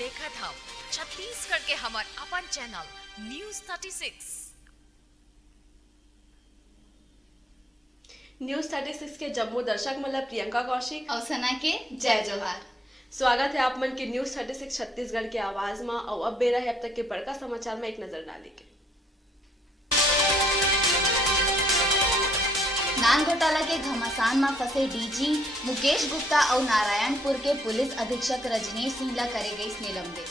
देखत हम छत्तीसगढ़ के हमर अपन चैनल न्यूज 36। न्यूज 36 के जम्मू दर्शक मतलब प्रियंका कौशिक और सना के जय जोहार। स्वागत है आप मन के न्यूज 36 छत्तीसगढ़ के आवाज में। और अब बेरा है अब तक के बड़का समाचार में एक नजर डाले के। नान घोटाला के घमासान में फंसे डीजी मुकेश गुप्ता और नारायणपुर के पुलिस अधीक्षक रजनीश सिंह ला करे गई निलंबित।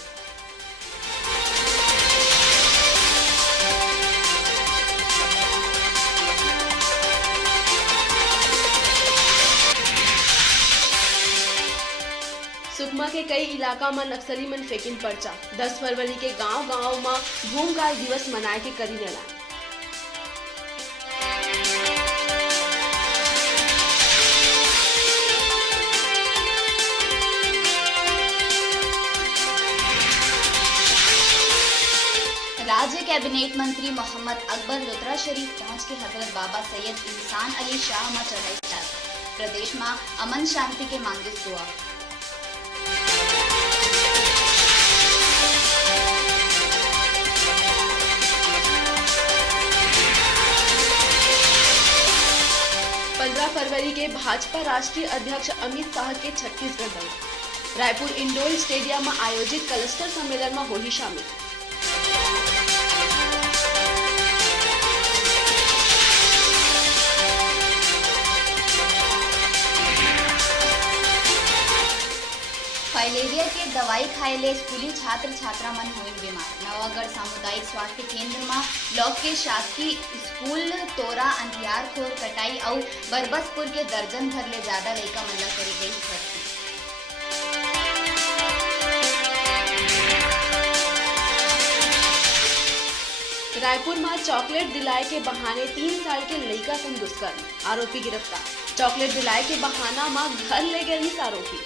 सुकमा के कई इलाका में नक्सली मन फेकिन पर्चा। 10 फरवरी के गांव-गांव में भूमकाल दिवस मनाए के करी ऐलान। राज्य कैबिनेट मंत्री मोहम्मद अकबर लुत्रा शरीफ पहुंच के हजरत बाबा सैयद इंसान अली शाह में चढ़ाई स्टार। प्रदेश में अमन शांति के मांगे दुआ। फरवरी के भाजपा राष्ट्रीय अध्यक्ष अमित शाह के छत्तीसगढ़ दौरा। रायपुर इंडोर स्टेडियम में आयोजित क्लस्टर सम्मेलन में होही शामिल। फाइलेरिया के दवाई खाए ले स्कूली छात्र छात्रा मन हुए बीमार। नवागढ़ सामुदायिक स्वास्थ्य केंद्र में ब्लॉक के शासकीय स्कूल तोरा अंधियारखोर कटाई और बरबसपुर के दर्जन भर ले ज्यादा लड़का मन ला करी गई भर्ती। रायपुर में चॉकलेट दिलाए के बहाने 3 साल के लड़का संग दुष्कर्म, आरोपी गिरफ्तार। चॉकलेट दिलाए के बहाना में घर ले गए इस आरोपी।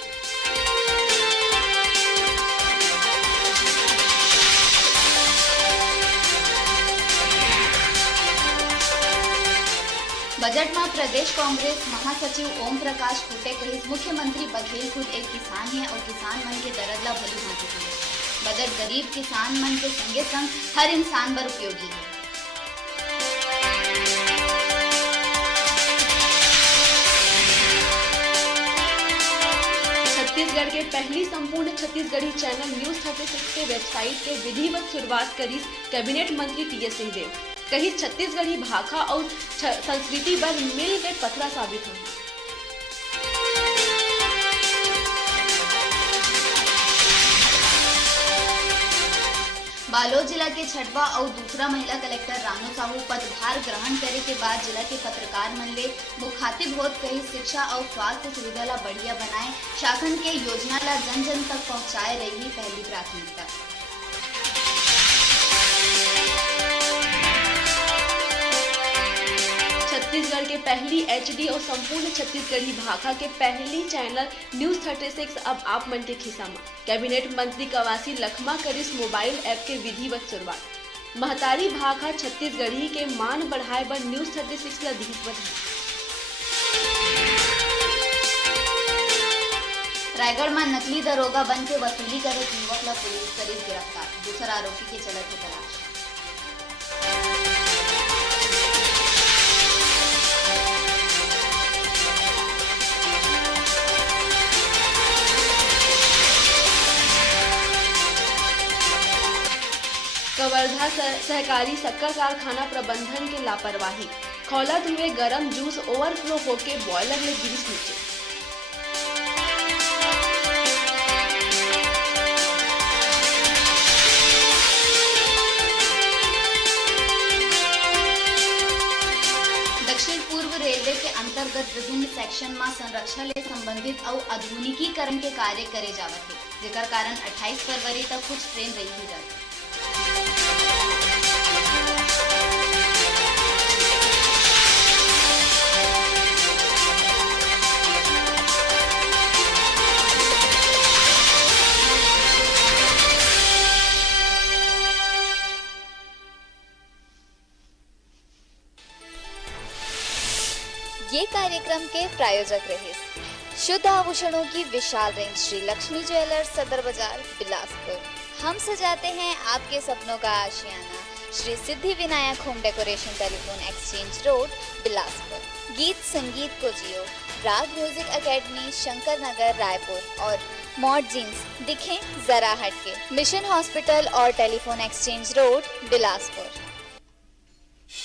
बजट में प्रदेश कांग्रेस महासचिव ओम प्रकाश खुटे कही मुख्यमंत्री बघेल खुद एक किसान है और किसान मन के दर्द ला भली भांति समझे। बजट गरीब किसान मन के संगे संग हर इंसान पर उपयोगी है। छत्तीसगढ़ के पहली संपूर्ण छत्तीसगढ़ी चैनल न्यूज 36 के वेबसाइट के विधिवत शुरुआत करी कैबिनेट मंत्री टीएस सिंहदेव। कहीं छत्तीसगढ़ी भाषा और संस्कृति पर मिल के पथरा साबित हो। बालोद जिला के छठवा और दूसरा महिला कलेक्टर रानू साहू पदभार ग्रहण करे के बाद जिला के पत्रकार मन ले मुखातिब होत कही शिक्षा और स्वास्थ्य सुविधा ला बढ़िया बनाए शासन के योजना ला जन जन तक पहुंचाए रही पहली प्राथमिकता। छत्तीसगढ़ के पहली एचडी और संपूर्ण छत्तीसगढ़ी भाषा के पहली चैनल न्यूज 36 अब आप मन के खिस्सा में। कैबिनेट मंत्री कवासी लखमा करिस मोबाइल ऐप के विधिवत शुरुआत। महतारी भाषा छत्तीसगढ़ी के मान बढ़ाए बर न्यूज 36 ला दीहित बधाई। रायगढ़ में नकली दरोगा बन के वसूली करे युवक ला पुलिस करिस गिरफ्तार। दूसरा आरोपी के चलत है तलाश। कवर्धा सहकारी शक्कर कारखाना प्रबंधन के लापरवाही। खौलत हुए गरम जूस ओवरफ्लो होके बॉयलर में गिरिस नीचे। दक्षिण पूर्व रेलवे के अंतर्गत विभिन्न सेक्शन में संरक्षण ले संबंधित और आधुनिकीकरण के कार्य करे जावत है, जेकर कारण 28 फरवरी तक कुछ ट्रेन रही जाती। ये कार्यक्रम के प्रायोजक रहे शुद्ध आभूषणों की विशाल रेंज श्री लक्ष्मी ज्वेलर्स सदर बाजार बिलासपुर। हम सजाते हैं आपके सपनों का आशियाना। Shri Siddhi Vinayak home decoration telephone exchange road Bilaspur. गीत संगीत को जियो। राग म्यूजिक एकेडमी शंकर नगर रायपुर और मॉड जीन्स दिखें जरा हटके। मिशन हॉस्पिटल और टेलीफोन एक्सचेंज रोड बिलासपुर।